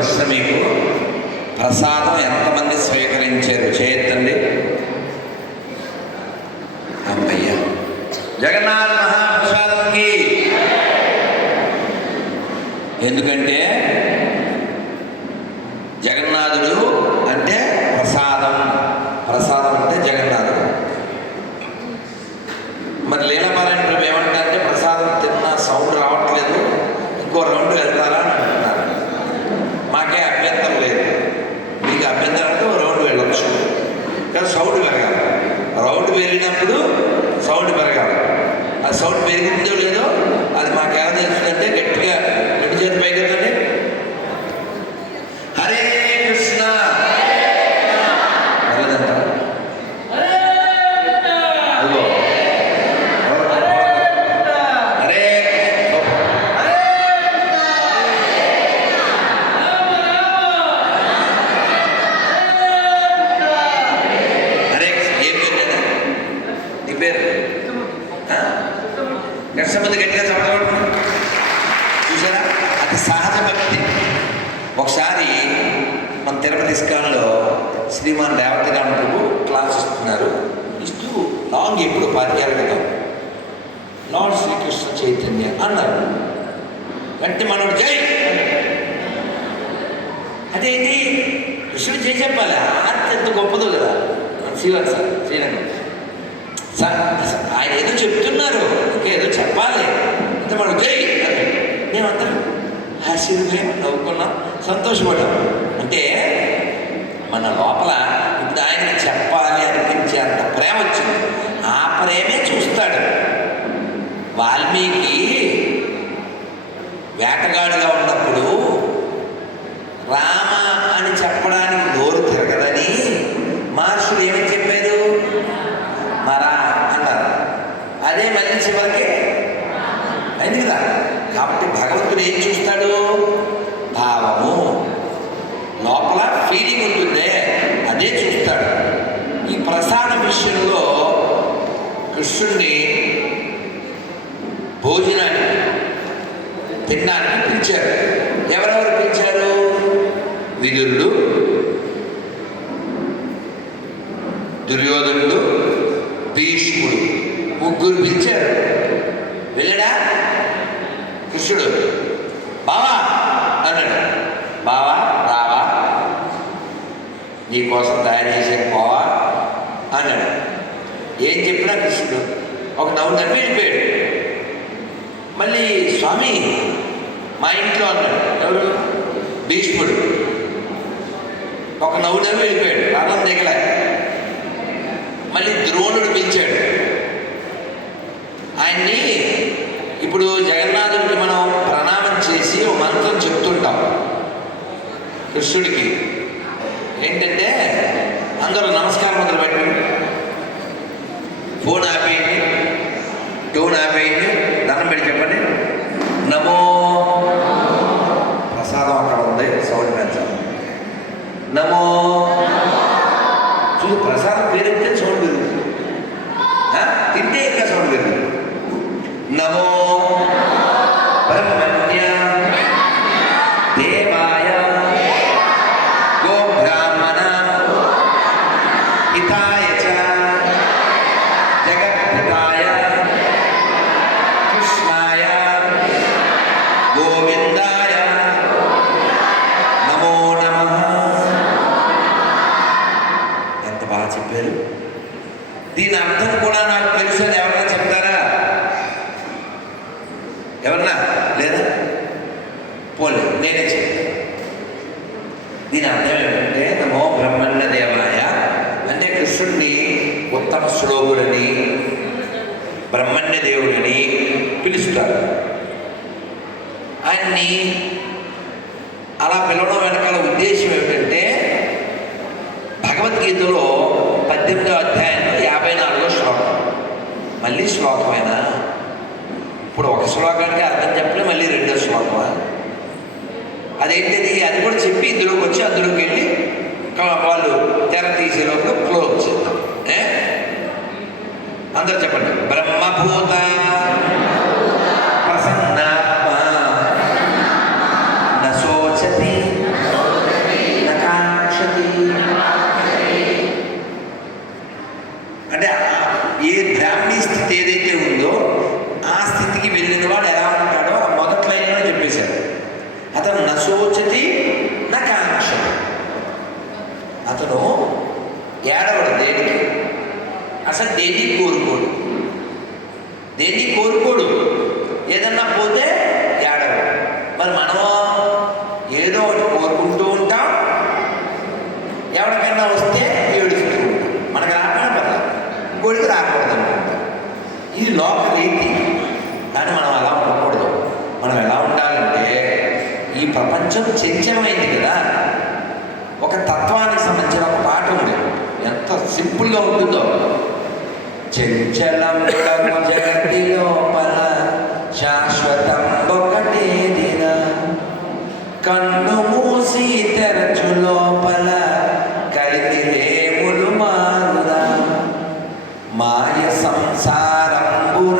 ప్రశ్న మీకు. ప్రసాదం ఎంతమంది స్వీకరించారు చేయొద్దండి. అమ్మయ్య, జగన్నాథ మహాప్రసాదంకి. ఎందుకంటే జగన్నాథుడు అంటే ప్రసాదం, ప్రసాదం అంటే జగన్నాథుడు. మరి లీలాపారాయణ ప్రభు ఏమంటారంటే ప్రసాదం తిన్న సౌండ్ రావట్లేదు, ఇంకో రౌండ్ వెళ్తారా అని అంటున్నారు. మాకే అభ్యంతరం లేదు, మీకు అభ్యంతరం అంటే ఓ రౌండ్ వెళ్ళొచ్చు, కానీ సౌండ్ పెరగాలి. రౌండ్ పెరిగినప్పుడు సౌండ్ పెరగాలి. ఆ సౌండ్ పెరిగిందో లేదో అది మాకు ఎలా తెలుస్తుందంటే గట్టిగా రెండు చేతి పైకెత్తండి. హరే కృష్ణ. వెళ్ళదంట. గట్టిసమంది గట్టిగా చెప్పడం చూసారా, అది సహజ భక్తి. ఒకసారి మన తిరుపతి ఇస్కాన్లో శ్రీమాన్ రేవతి రామ ప్రభు క్లాస్ ఇస్తున్నారు. ఇస్తూ లాంగ్ ఎప్పుడు 10 ఏళ్ళ క్రితం లార్డ్ శ్రీకృష్ణ చైతన్య అన్నారు. అంటే మనోడు జై, అదేంటి కృష్ణుడు జై చెప్పాలి, ఆర్తి ఎంత గొప్పదో కదా. శ్రీవారి సార్ శ్రీరంగం సార్ ఆయన ఏదో చెప్తున్నారు, ఇంకేదో చెప్పాలి, అంటే మనం జై అంటే మేమందరం ఆశీర్వదం నవ్వుకున్నాం, సంతోషపడ్డాం. అంటే మన లోపల ఇప్పుడు ఆయనకి చెప్పాలి అనిపించే అంత ప్రేమ వచ్చింది. ఆ ప్రేమే చూస్తాడు. వాల్మీకి వేటగాడుగా ఉన్నప్పుడు రామ అని చెప్పడానికి నోరు తిరగదని మహర్షులు ఏమని చెప్పారు, మరా అన్నారు. అదే మళ్ళీ చివరికి అయింది కదా. కాబట్టి భగవంతుడు ఏం చూస్తాడు, భావము, లోపల ఫీలింగ్ ఉంటుందే అదే చూస్తాడు. ఈ ప్రసాద విషయంలో కృష్ణుడిని భోజనానికి తినడానికి పిలిచారు. ఎవరెవరు పిలిచారు, విదురుడు, దుర్యోధనుడు, భీష్ముడు, ముగ్గురు పిలిచారు. వెళ్ళాడా కృష్ణుడు, బావా అన్నాడు. బావా రావా, నీకోసం తయారు చేసాను పోవా అన్నాడు. ఏం చెప్పినా కృష్ణుడు ఒక నవ్వు నవ్వి వెళ్ళిపోయాడు. మళ్ళీ స్వామి మా ఇంట్లో అన్నాడు. ఎవరు, భీష్ముడు ఒక నవ్వు నవ్వి వెళ్ళిపోయాడు, రావడం దిగలే. మళ్ళీ ద్రోణుడు పిలిచాడు. ఆయన్ని ఇప్పుడు జగన్నాథుడికి మనం ప్రణామం చేసి ఒక మంత్రం చెప్తుంటాం కృష్ణుడికి. ఏంటంటే అందరూ నమస్కారం మొదలు పెట్టండి, ఫోన్ ఆపేయండి, టోన్ ఆపేయండి, దండం పెట్టి చెప్పండి నమో. ప్రసాదం అక్కడ ఉంది, సౌండ్ పెంచాలి. నమో. చూడు ప్రసాదం పేరెత్తే సౌండ్ పెరుగుతుంది, తింటే ఇంకా సౌండ్ పెరుగుతుంది. నమో బ్రహ్మణ్య దేవాయ గో బ్రాహ్మణ హితాయ చ జగద్ధితాయ కృష్ణాయ గోవిందాయ నమో నమః. ఎంత బాగా చెప్పారు. దీని అర్థం కూడా నాకు తెలుసు అని ఎవరన్నా చెప్తారా, ఎవరన్నా లేదా? పోలే, నేనే చెప్తాను. దీని అర్థం ఏమిటంటే నమో బ్రహ్మణ్య దేవాయ అంటే కృష్ణుడిని ఉత్తమ శ్లోకుడని బ్రహ్మణ్య దేవుడని పిలుస్తారు. ఆయన్ని అలా పిలవడం వెనకాల ఉద్దేశం ఏమిటంటే భగవద్గీతలో 18వ అధ్యాయంలో 54వ శ్లోకం. మళ్ళీ శ్లోకమైనా ఇప్పుడు ఒక శ్లోకానికి అర్థం చెప్పలే, మళ్ళీ 2వ శ్లోకమా? అదేంటిది, అది కూడా చెప్పి ఇందులోకి వచ్చి అందులోకి వెళ్ళి వాళ్ళు తెర తీసే లోపల క్లోజ్ చేద్దాం. అందరూ చెప్పండి. బ్రహ్మభూత ప్రసన్నాత్మ నశోచతి బ్రాహ్మీ స్థితి ఏదైతే ఉందో ఆ స్థితికి వెళ్ళిన వాడు ఎలా ఉంటాడో ఆ మొదటి లైన్లో చెప్పేశారు. అతను నశోచతి నా కాంక్షతి, అతను ఏడవడు దేనికి, అసలు దేన్ని కోరుకోడు, దేన్ని కోరుకోడు. ఏదన్నా పోతే ఏడవడు. మరి మనము ఏదో ఒకటి కోరుకుంటూ ఉంటాం, ఎవరికైనా వస్తే ఏడుస్తూ ఉంటాం. మనకు రాకుండా పర్లేదు, ఇంకోటికి రాకూడదు అనుకుంటాం. ఇది లోక రీతి. కానీ మనం అలా ఉండకూడదు. మనం ఎలా ఉండాలంటే, ఈ ప్రపంచం చంచలమైంది కదా. ఒక తత్వానికి సంబంధించిన ఒక పాట ఉంది, ఎంత సింపుల్గా ఉంటుందో. చంచలం జగతి లోపల శాశ్వతం ఒకటేదిరా, కన్ను మూసి తెరచు లోపల కలిగిలేములు మారురా, మాయ సంసారంబురాయిని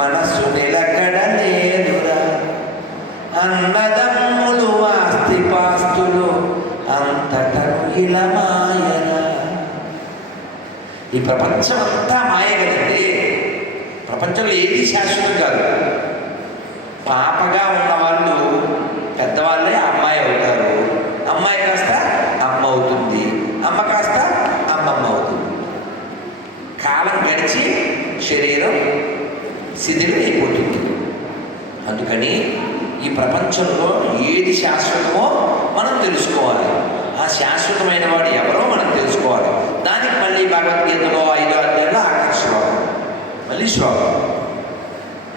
మనసు నిలకడలేదురా, అన్నదమ్ములు ఆస్తిపాస్తులు అంతటను ఇలా మాయరా. ఈ ప్రపంచం అంతా మాయ కదండి. ప్రపంచంలో ఏది శాశ్వతం కాదు. పాపగా ఉన్నవాళ్ళు పెద్దవాళ్ళే అమ్మాయి అవుతారు, అమ్మాయి కాస్త అమ్మ అవుతుంది, అమ్మ కాస్త అమ్మమ్మ అవుతుంది. కాలం గడిచి శరీరం శిథిలం అయిపోతుంది. అందుకని ఈ ప్రపంచంలో ఏది శాశ్వతమో మనం తెలుసుకోవాలి. ఆ శాశ్వతమైన వాడు ఎవరో మనం తెలుసుకోవాలి. దానికి మళ్ళీ భగవద్గీతలో 5వ అధ్యాయంలో ఆఖరి శ్లోకం, మళ్ళీ శ్లోకం.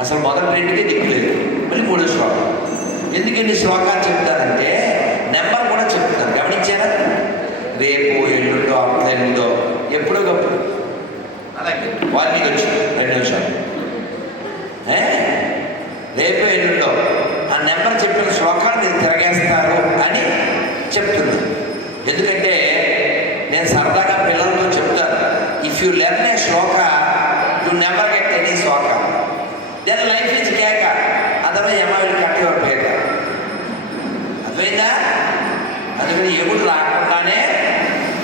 అసలు మొదటి రెండుకే దిక్కులేదు, మళ్ళీ 3వ శ్లోకం. ఎందుకు ఎన్ని శ్లోకాలు చెప్తానంటే నెంబర్ కూడా చెప్తాను. గమనించారా? రేపు ఎల్లుండో అప్పుడెల్లుండో ఎప్పుడో గప్పుడు అలాగే వాల్మీకి వచ్చి 2 నిమిషాలు రేపు ఎల్లుండో ఆ నెంబర్ చెప్పిన శ్లోకాలు మీరు తిరగేస్తారు అని చెప్తుంది. ఎందుకంటే నేను సరదాగా పిల్లలతో చెప్తాను, if you learn a shloka you never get any shloka, then life is కేక, అదర్వైజ్ ఎమ్మ విల్ కట్ యువర్ పేక. అర్థమైందా? అందుకని ఎగుడు రాకుండానే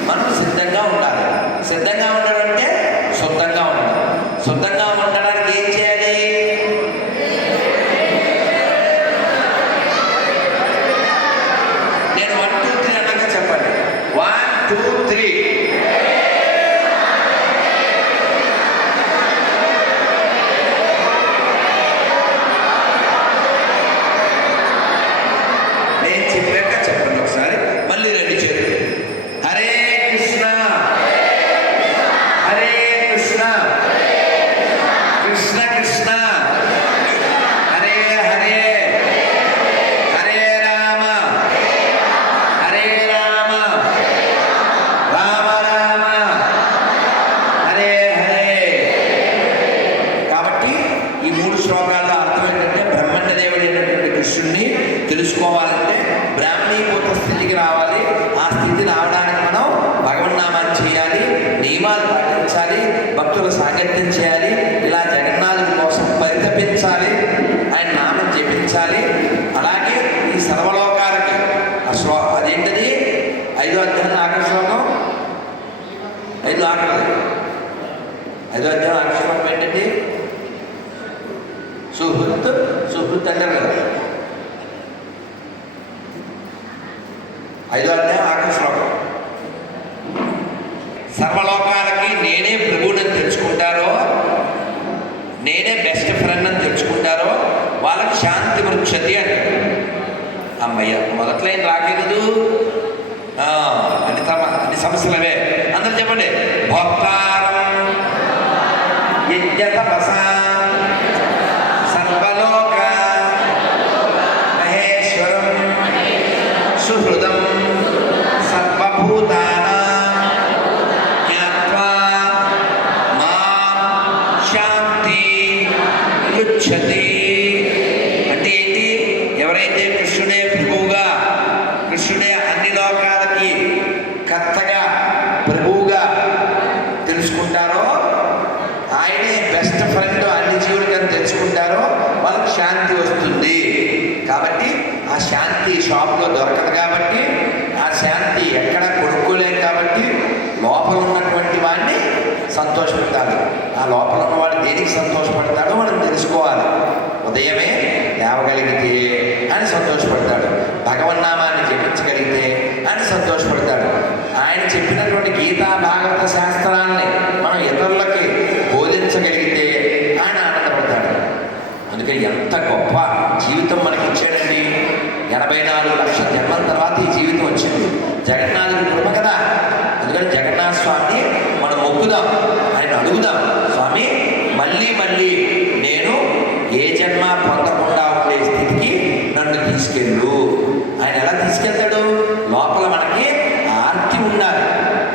మనం సిద్ధంగా ఉండాలి. సిద్ధంగా ఉండాలంటే శుద్ధంగా ఉండాలి. శుద్ధంగా ఉండడానికి ఏం చేయాలి? నేను 1 2 3 అన్నాక చెప్పండి. 1 2 3. నేను చెప్పాక చెప్పండి ఒకసారి. మళ్ళీ 2 చేతులు. హరే కృష్ణ హరే కృష్ణ కృష్ణ కృష్ణ హరే హరే హరే రామ హరే రామ రామ రామ హరే హరే. కాబట్టి ఈ 3 శ్లోకాల్లో అర్థం ఏంటంటే, బ్రహ్మణ్య దేవుడైనటువంటి కృష్ణుడిని తెలుసుకోవాలంటే బ్రాహ్మణీభూత స్థితికి రావాలి. ఆ స్థితి రావడానికి మనం భగవన్నామాన్ని చేయాలి, నియమాలు పాటించాలి, భక్తుల సాంగత్యం చేయాలి, ఇలా జగన్నాథుడి కోసం పరితపించాలి, ఆయన నామం జపించాలి. అలాగే ఈ సర్వలోకాలకి అదేంటది 5వ అధ్యాయం ఆఖరి శ్లోకం, 5 ఆఖరి 5వ అధ్యాయం ఆఖరి శ్లోకం ఏంటండి? సుహృత్ అంటారు కదా. 5వ అధ్యాయం ఆఖరి శ్లోకం. సర్వలోకాలకి నేనే ప్రభువుని తెలుసుకుంటారో, నేనే బెస్ట్ ఫ్రెండ్ అని తెలుసుకుంటారో వాళ్ళకి శాంతి వృక్షతి అంటారు. అమ్మయ్య, మొదటి లైన్ రాకూడదు. అన్ని సమస్యలవే. అందరూ చెప్పండి. భోక్తారం యజ్ఞతపసా సర్వలోక మహేశ్వరం సుహృదం సర్వభూతానాం జ్ఞాత్వా మాం శాంతి యుచ్ఛతి. అంటే ఏంటి? ఎవరైతే కృష్ణుడే ప్రభువుగా, కృష్ణుడే అన్ని లోకాలకి కర్తగా ప్రభువుగా తెలుసుకుంటారో, ఆయనే బెస్ట్ ఫ్రెండ్ అన్ని జీవులకి అని తెలుసుకుంటారో వాళ్ళకి శాంతి వస్తుంది. కాబట్టి ఆ శాంతి షాప్లో దొరకదు. కాబట్టి ఆ శాంతి ఎక్కడ కొనుక్కోలేం. కాబట్టి లోపల ఉన్నటువంటి వాడిని సంతోషపెట్టాలి. ఆ లోపల ఉన్నవాడు దేనికి సంతోషపడతాడో మనం తెలుసుకోవాలి. ఉదయమే లేవగలిగితే అని సంతోషపడతాడు, భగవన్నామాన్ని జపించగలిగితే అని సంతోషపడతాడు. ఆయన చెప్పినటువంటి గీతా భాగవత శాస్త్రాన్ని మనం ఇతరులకి బోధించగలిగితే ఆయన ఆనందపడతాడు. అందుకని ఎంత గొప్ప జీవితం మనకి ఇచ్చాడండి. 84 లక్షల జన్మల తర్వాత ఈ జీవితం వచ్చింది. జగన్నాథుడి కృప కదా. అందుకని జగన్నాథ స్వామిని మనం మొక్కుదాం, ఆయన అడుగుదాం, స్వామి మళ్ళీ మళ్ళీ నేను ఏ జన్మ పొందకుండా ఉండే స్థితికి నన్ను తీసుకెళ్ళు. ఆయన ఎలా తీసుకెళ్తాడు? లోపల మనకి ఆర్తి ఉండాలి,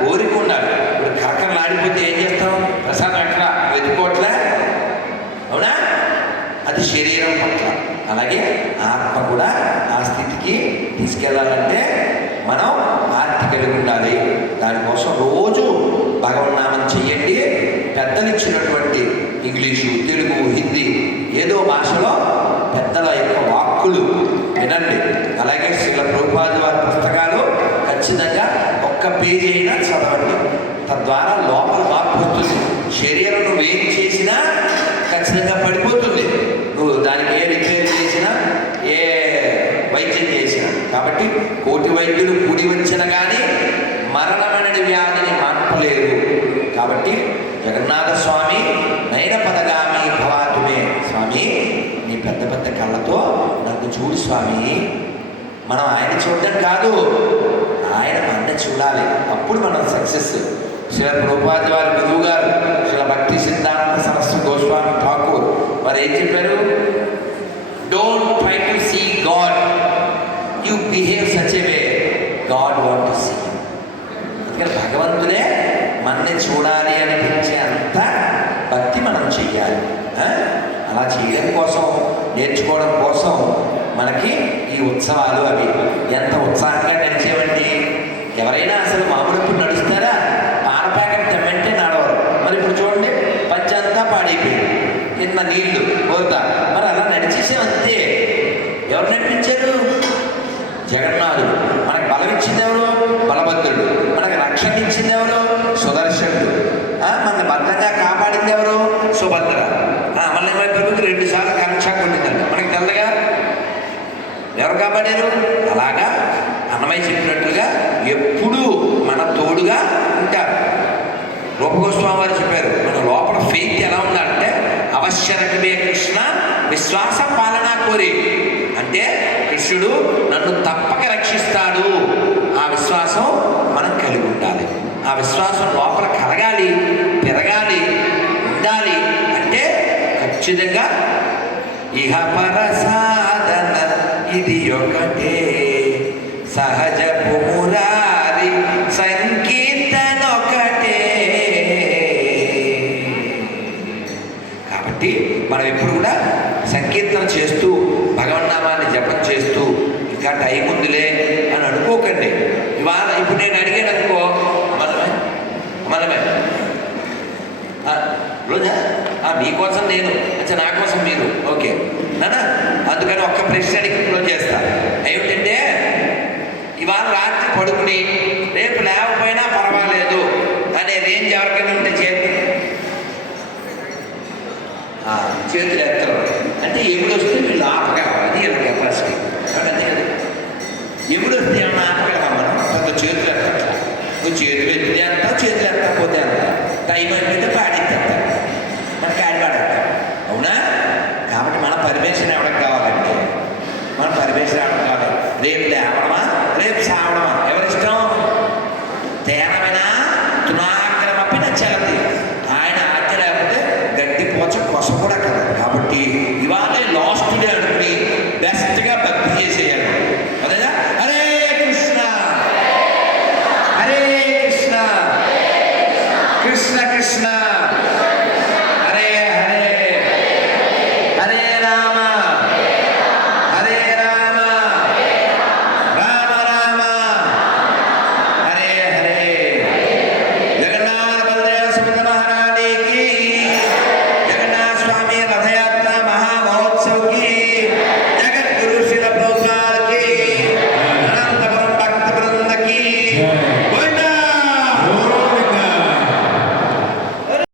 కోరిక ఉండాలి. ఇప్పుడు కరకరలాడిపోతే ఏం చేస్తాం? ప్రసాదం ఎక్కడ వెతుక్కోవట్లే, అవునా? అది శరీరం పట్ల. అలాగే ఆత్మ కూడా ఆ స్థితికి తీసుకెళ్ళాలంటే మనం ఆర్తి కలిగి ఉండాలి. దానికోసం రోజు భగవన్నామం చెయ్యండి. పెద్దలు ఇచ్చినటువంటి ఇంగ్లీషు, తెలుగు, హిందీ ఏదో భాషలో పెద్దల యొక్క వాక్కులు వినండి. అలాగే శ్రీల ప్రభుపాదుల వారి పుస్తకాలు ఖచ్చితంగా ఒక్క పేజీ అయినా చదవండి. తద్వారా లోపల మార్పు వస్తుంది. శరీరం నువ్వేం చేసినా ఖచ్చితంగా పడిపోతుంది, నువ్వు దానికి ఏ రిపేర్ చేసినా ఏ వైద్యం చేసినా. కాబట్టి కోటి వైద్యులు కూడి వచ్చిన కానీ మరణమనే వ్యాధిని మాన్పలేరు. కాబట్టి జగన్నాథ స్వామి నైన పదగామి భవాతుమే. స్వామి నీ పెద్ద పెద్ద కళ్ళతో నన్ను చూడు స్వామి. మనం ఆయన చూడడం కాదు, ఆయన మన చూడాలి. అప్పుడు మనం సక్సెస్. శ్రీల ప్రభుపాదుల వారి గురువు గారు శ్రీల భక్తి సిద్ధాంత సరస్వతి గోస్వామి ఠాకూర్ వారు ఏం చెప్పారు? Don't try to see God, you behave such a way God want to see. అందుకని భగవంతుడే మనని చూడాలి అనిపించే అంత భక్తి మనం చెయ్యాలి. అలా చేయడం కోసం, నేర్చుకోవడం కోసం మనకి ఈ ఉత్సవాలు అవి ఎంత ఉత్సాహంగా నడిచేవండి. ఎవరైనా అసలు మామూలు నడుస్తారా? పాల ప్యాకెట్ తెమ్మంటే నడవరు. మరి ఇప్పుడు చూడండి, పంచంతా పాడైపోయింది, కింద నీళ్లు పోతా. మరి అలా నడిచేసేవంతే. ఎవరు నడిపించారు? జగన్నాథుడు. మనకు బలం ఇచ్చింది ఎవరు? బలభద్రుడు. మనకు రక్షణ ఇచ్చింది ఎవరు? సుదర్శనుడు. మన భద్రంగా కాపాడింది ఎవరు? సుభద్ర. మళ్ళీ ప్రభుకి 2 సార్లు కనక్ష కొట్టిందంట. మనకి తెల్లగా ఎవరు కాపాడారు? అలాగా అన్నమయ్య చెప్పినట్లుగా ఎప్పుడూ మన తోడుగా ఉంటారు. రూపగోస్వామి వారు చెప్పారు, మన లోపల ఫెయిత్ ఎలా ఉందంటే అవశ్యరకమే కృష్ణ విశ్వాస పాలన కోరి. అంటే కృష్ణుడు నన్ను తప్పక రక్షిస్తాడు. ఆ విశ్వాసం మనం కలిగి ఉండాలి. ఆ విశ్వాసం లోపల కలగాలి, పెరగాలి, ఉండాలి. అంటే ఖచ్చితంగా ఇహ పర సాధన ఇది ఒకటే, సహజ పురారి సంకీర్తన ఒకటే. కాబట్టి మనం ఎప్పుడు కూడా సంకీర్తన చేస్తూ భగవన్నామాన్ని జపం చేస్తూ ఇంకా టైం ఉందిలే అని అనుకోకండి. ఇవాళ ఇప్పుడు నేను అడిగాను అనుకో, మనమే రోజా మీకోసం నేను, అంటే నా కోసం మీరు, ఓకే నానా. అందుకని ఒక్క ప్రశ్న అడిగి క్లోజ్ చేస్తా. ఏమిటంటే ఇవాళ రాత్రి పడుకుని రేపు లేకపోయినా పర్వాలేదు అనే రేంజ్ ఎవరికైనా ఉంటే చేతులు ఎత్తరు. అంటే ఎప్పుడు వస్తే వీళ్ళు ఆపగలరు, అది వీళ్ళ కెపాసిటీ. అంటే ఎప్పుడు వస్తే ఏమన్నా ఆపగలమా మనం? పెద్ద చేతులు ఎత్తట్లా. నువ్వు చేతులు ఎత్తితే అంతా, చేతులు ఎత్తకపోతే అంత. టైం అయిపోతే పాడెత్తారు, మన కాడి పాడేస్తారు, అవునా? కాబట్టి మన పర్మిషన్ ఎవరికి కావాలంటే, మన పర్మిషన్ ఎవరికి కావాలి? రేపు లేవడమా, రేపు సావడమా? ఎవరిష్టం? తేనమైనా తునాగ్రమపి నచ్చలది. ఆయన ఆజ్ఞ లేకపోతే గడ్డి పోచ కొస కూడా కదా. కాబట్టి ఇవాళే లాస్